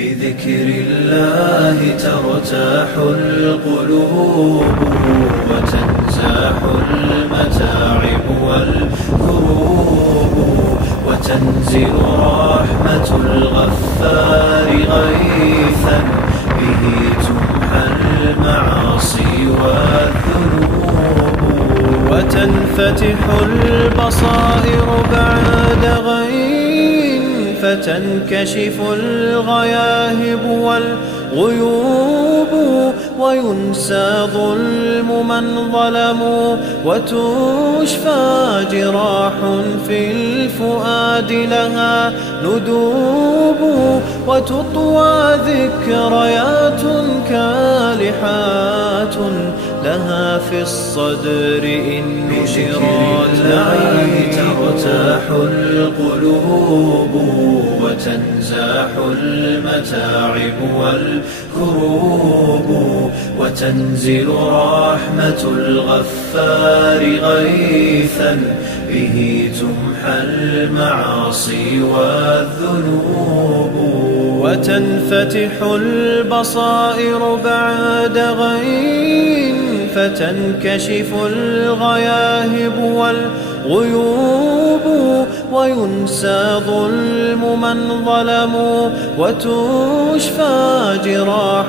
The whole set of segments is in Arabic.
بذكر الله ترتاح القلوب وتنزاح المتاعب والكروب وتنزل رحمة الغفار غيثا به تمحى المعاصي والذنوب وتنفتح البصائر بعد غين فتنكشف الغياهب والغيوب وينسى ظلم من ظلموا وتشفى جراح في الفؤاد لها ندوب وتطوى ذكريات كالحات لها في الصدر إن نشرت لعين ترتاح القلوب وتنزاح المتاعب والكروب وتنزل رحمة الغفار غيثا به تمحى المعاصي والذنوب وتنفتح البصائر بعد غين فتنكشف الغياهب والغيوب وينسى ظلم من ظلموا وتشفى جراح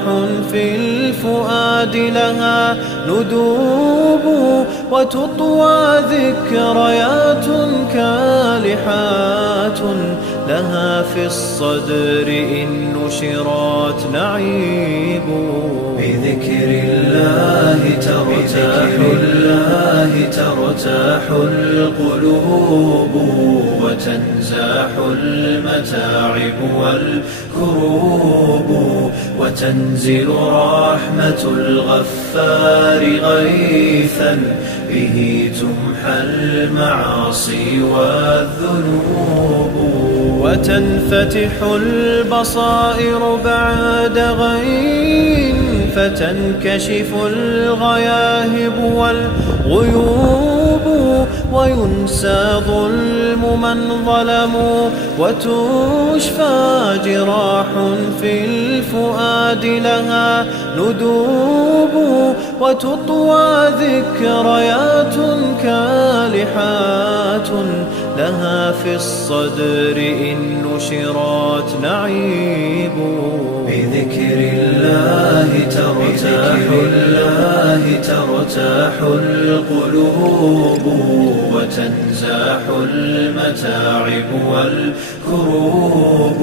في الفؤاد لها ندوب وتطوى ذكريات كالحات لها في الصدر إن نشرت نعيب بذكر الله ترتاح القلوب وتنزاح المتاعب والكروب وتنزل رحمة الغفار غيثا به تمحى المعاصي والذنوب وتنفتح البصائر بعد غين فتنكشف الغياهب والغيوب وينسى ظلم من ظلموا وتشفى جراح في الفؤاد لها ندوب وتطوى ذكريات كالحات لها في الصدر إن نشرت نعيب بذكر الله ترتاح القلوب وتنزاح المتاعب والكروب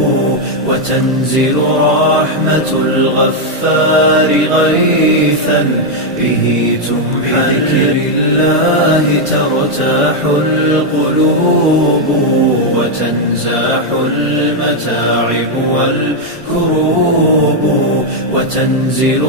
وتنزل رحمة الغفار غيثا به تمحى بذكر الله ترتاح القلوب وتنزاح المتاعب والكروب وتنزل